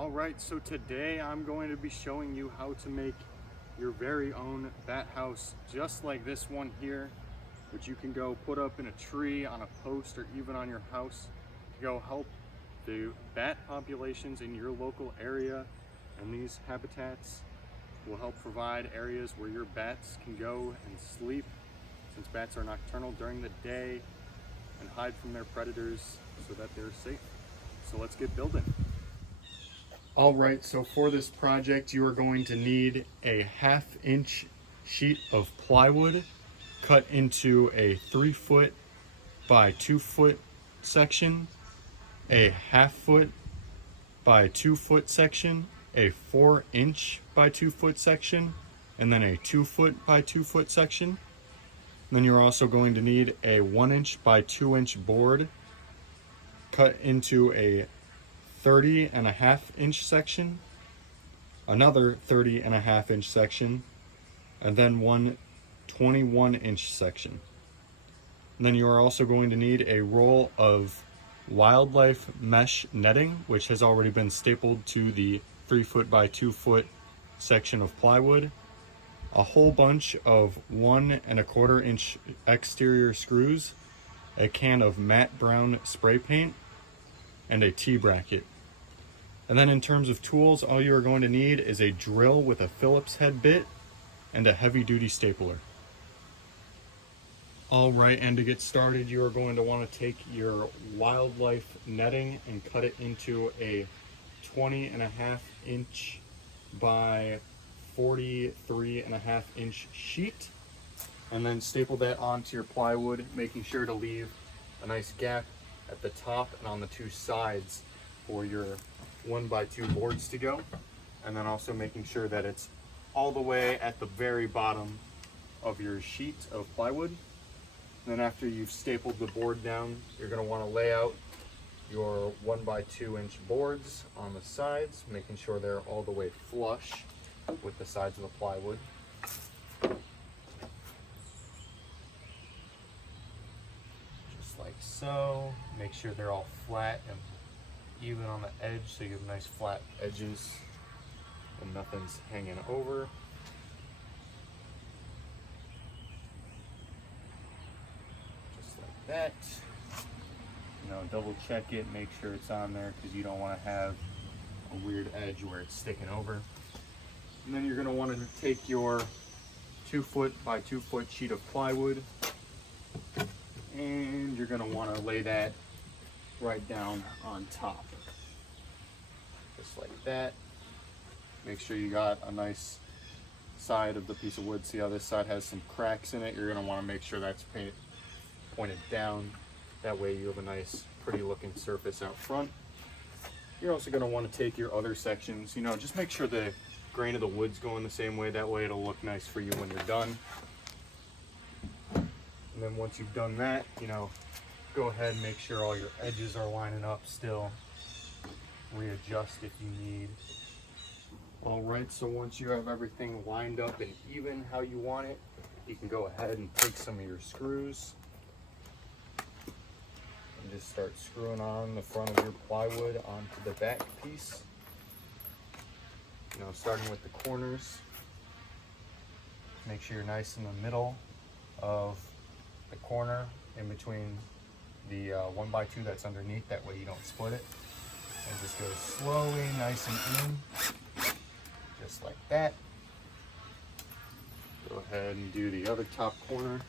Alright, so today I'm going to be showing you how to make your very own bat house, just like this one here, which you can go put up in a tree, on a post, or even on your house to go help the bat populations in your local area. And these habitats will help provide areas where your bats can go and sleep, since bats are nocturnal during the day, and hide from their predators so that they're safe. So let's get building. Alright, so for this project you are going to need a 1/2-inch sheet of plywood cut into a 3-foot by 2-foot section, a 1/2 foot by 2-foot section, a 4-inch by 2-foot section, and then a 2-foot by 2-foot section. And then you're also going to need a 1-inch by 2-inch board cut into a 30.5-inch section, another 30.5-inch section, and then one 21-inch section. And then you are also going to need a roll of wildlife mesh netting, which has already been stapled to the 3-foot by 2-foot section of plywood, a whole bunch of 1 1/4-inch exterior screws, a can of matte brown spray paint, and a T-bracket. And then in terms of tools, all you are going to need is a drill with a Phillips head bit and a heavy-duty stapler. Alright, and to get started, you are going to want to take your wildlife netting and cut it into a 20.5-inch by 43.5-inch sheet, and then staple that onto your plywood, making sure to leave a nice gap at the top and on the 2 sides for your 1x2 boards to go, and then also making sure that it's all the way at the very bottom of your sheet of plywood. And then after you've stapled the board down, you're going to want to lay out your 1x2-inch boards on the sides, making sure they're all the way flush with the sides of the plywood. Like so. Make sure they're all flat and even on the edge, so you have nice flat edges and nothing's hanging over. Just like that. Double check it, make sure it's on there, because you don't want to have a weird edge where it's sticking over. And then you're going to want to take your 2-foot by 2-foot sheet of plywood, and you're going to want to lay that right down on top, just like that. Make sure you got a nice side of the piece of wood. See how this side has some cracks in it? You're going to want to make sure that's pointed down. That way you have a nice pretty looking surface out front. You're also going to want to take your other sections, just make sure the grain of the wood's going the same way. That way it'll look nice for you when you're done. And then once you've done that, go ahead and make sure all your edges are lining up still. Readjust if you need. Alright, so once you have everything lined up and even how you want it, you can go ahead and take some of your screws and just start screwing on the front of your plywood onto the back piece. Starting with the corners. Make sure you're nice in the middle of the corner, in between the 1x2 that's underneath. That way you don't split it. And just go slowly, nice and in, just like that. Go ahead and do the other top corner.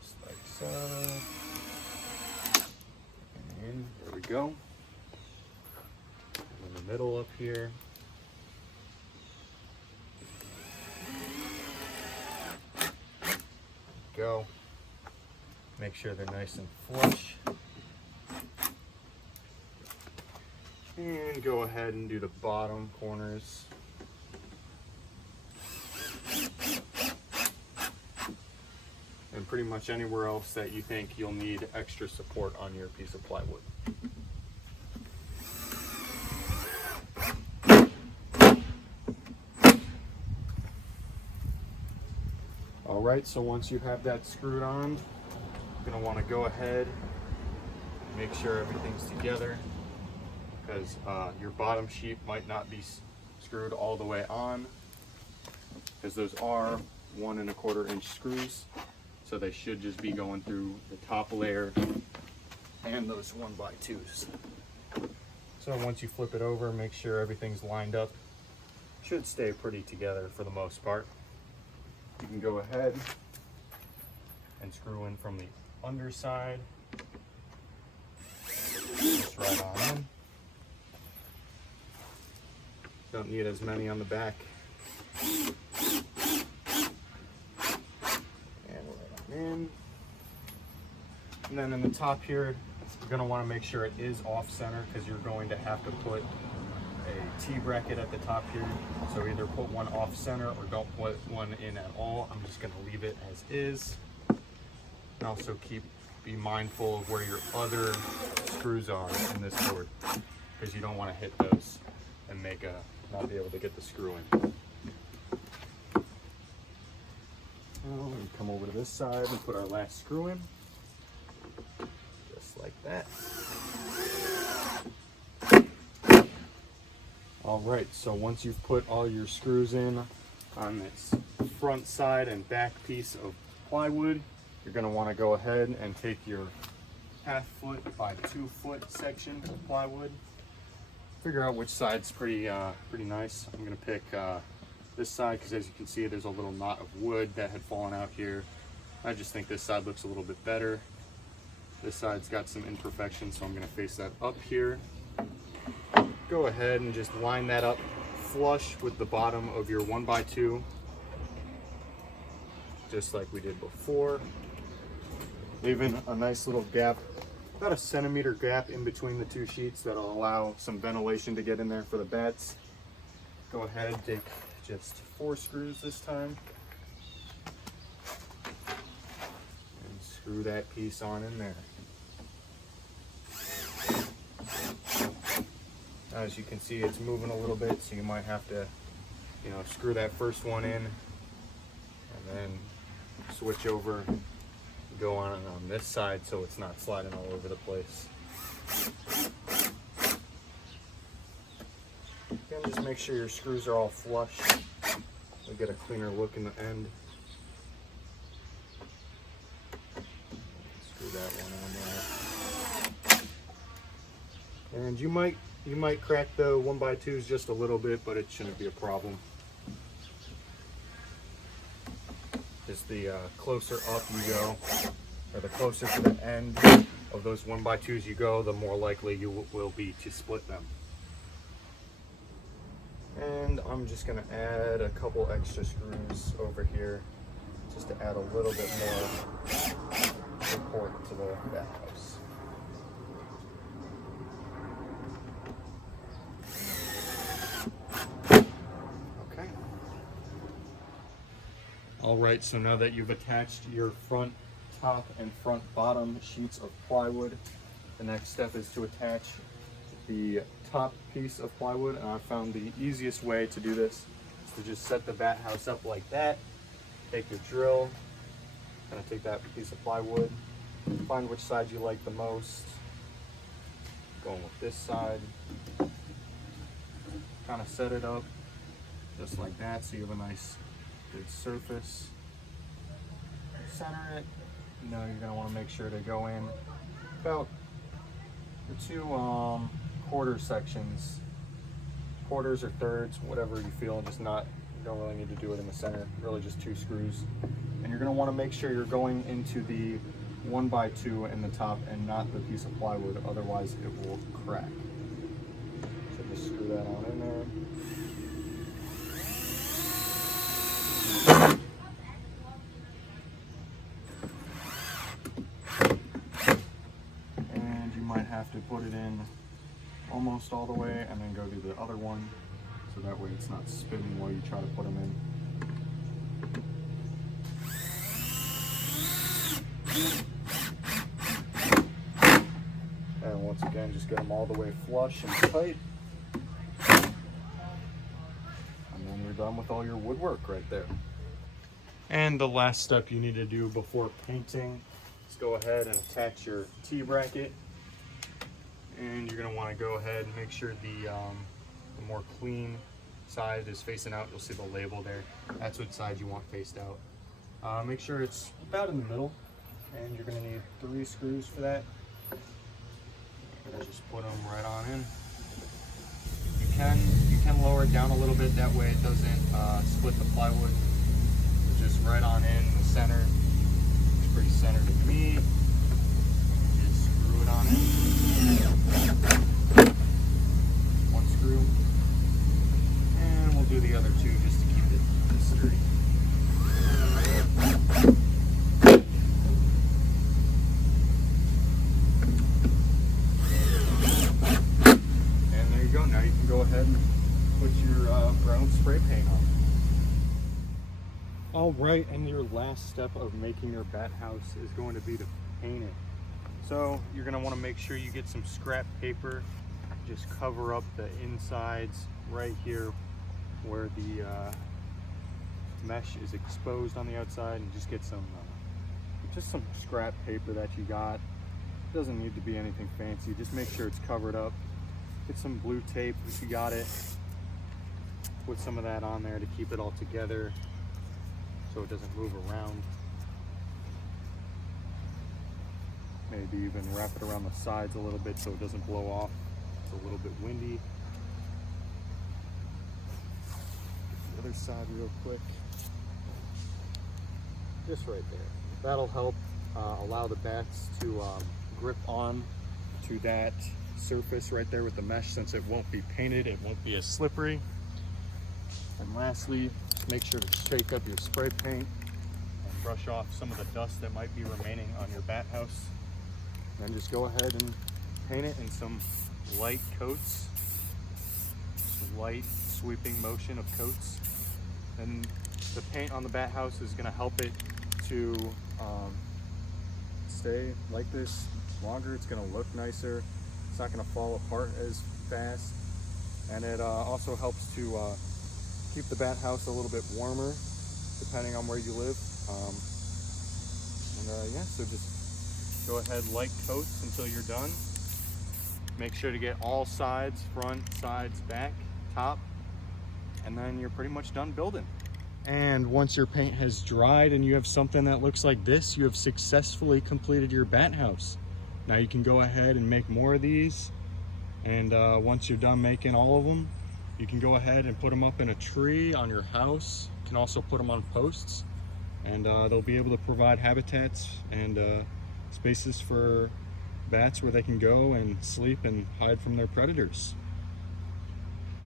Just like so. And there we go. In the middle up here. Go. Make sure they're nice and flush. And go ahead and do the bottom corners. And pretty much anywhere else that you think you'll need extra support on your piece of plywood. Alright, so once you have that screwed on, Gonna want to go ahead and make sure everything's together, because your bottom sheet might not be screwed all the way on, because those are 1 1/4 inch screws, so they should just be going through the top layer and those 1x2s. So once you flip it over, make sure everything's lined up. Should stay pretty together for the most part. You can go ahead and screw in from the underside, just right on in. Don't need as many on the back. And right on in. And then in the top here, you're going to want to make sure it is off center, because you're going to have to put a T-bracket at the top here. So either put one off center or don't put one in at all. I'm just going to leave it as is. And also be mindful of where your other screws are in this board, because you don't want to hit those and not be able to get the screw in. Now we come over to this side and put our last screw in, just like that. All right, so once you've put all your screws in on this front side and back piece of plywood, you're going to want to go ahead and take your 1/2 foot by 2 foot section of plywood. Figure out which side's pretty nice. I'm going to pick this side, because as you can see, there's a little knot of wood that had fallen out here. I just think this side looks a little bit better. This side's got some imperfections, so I'm going to face that up here. Go ahead and just line that up flush with the bottom of your 1x2, just like we did before, leaving a nice little gap, about a centimeter gap in between the 2 sheets that'll allow some ventilation to get in there for the bats. Go ahead, take just 4 screws this time and screw that piece on in there. As you can see, it's moving a little bit, so you might have to, screw that first one in and then switch over, go on this side so it's not sliding all over the place. Again, just make sure your screws are all flush. You'll get a cleaner look in the end. Screw that one on there. And you might crack the 1x2s just a little bit, but it shouldn't be a problem. Just the closer up you go, or the closer to the end of those 1x2s you go, the more likely you will be to split them. And I'm just going to add a couple extra screws over here, just to add a little bit more support to the back house. Okay. All right, so now that you've attached your front top and front bottom sheets of plywood, the next step is to attach the top piece of plywood. And I found the easiest way to do this is to just set the bat house up like that. Take your drill, kind of take that piece of plywood, find which side you like the most. Going with this side, kind of set it up just like that, so you have a nice good surface. Center it. Now you're going to want to make sure to go in about the 2 quarter sections, quarters or thirds, whatever you feel. Just you don't really need to do it in the center, really just 2 screws. And you're going to want to make sure you're going into the 1x2 in the top and not the piece of plywood, otherwise it will crack. So just screw that on in there. And you might have to put it in almost all the way and then go do the other one, so that way it's not spinning while you try to put them in. And once again, just get them all the way flush and tight. And then you're done with all your woodwork right there. And the last step you need to do before painting let's go ahead and attach your T-bracket. And you're going to want to go ahead and make sure the more clean side is facing out. You'll see the label there. That's what side you want faced out. Make sure it's about in the middle, and you're going to need 3 screws for that. Just put them right on in. You can lower it down a little bit, that way it doesn't split the plywood. Just right on in the center. It's pretty centered to me. Just screw it on in. 1 screw. And we'll do the other 2 just to keep it sturdy. And there you go. Now you can go ahead and put your brown spray paint on. All right, and your last step of making your bat house is going to be to paint it. So you're going to want to make sure you get some scrap paper, just cover up the insides right here where the mesh is exposed on the outside, and just get some scrap paper that you got. It doesn't need to be anything fancy, just make sure it's covered up. Get some blue tape if you got it. Put some of that on there to keep it all together so it doesn't move around. Maybe even wrap it around the sides a little bit so it doesn't blow off. It's a little bit windy. Get the other side real quick. Just right there. That'll help allow the bats to grip on to that surface right there with the mesh. Since it won't be painted, it won't be as slippery. And lastly, make sure to shake up your spray paint and brush off some of the dust that might be remaining on your bat house. And then just go ahead and paint it in some light coats, just light sweeping motion of coats. And the paint on the bat house is going to help it to stay like this longer. It's going to look nicer. It's not going to fall apart as fast. And it also helps to keep the bat house a little bit warmer depending on where you live. Yeah, so just go ahead, light coats until you're done. Make sure to get all sides, front, sides, back, top, and then you're pretty much done building. And once your paint has dried and you have something that looks like this, you have successfully completed your bat house. Now you can go ahead and make more of these, and once you're done making all of them, you can go ahead and put them up in a tree on your house. You can also put them on posts, and they'll be able to provide habitats and spaces for bats where they can go and sleep and hide from their predators.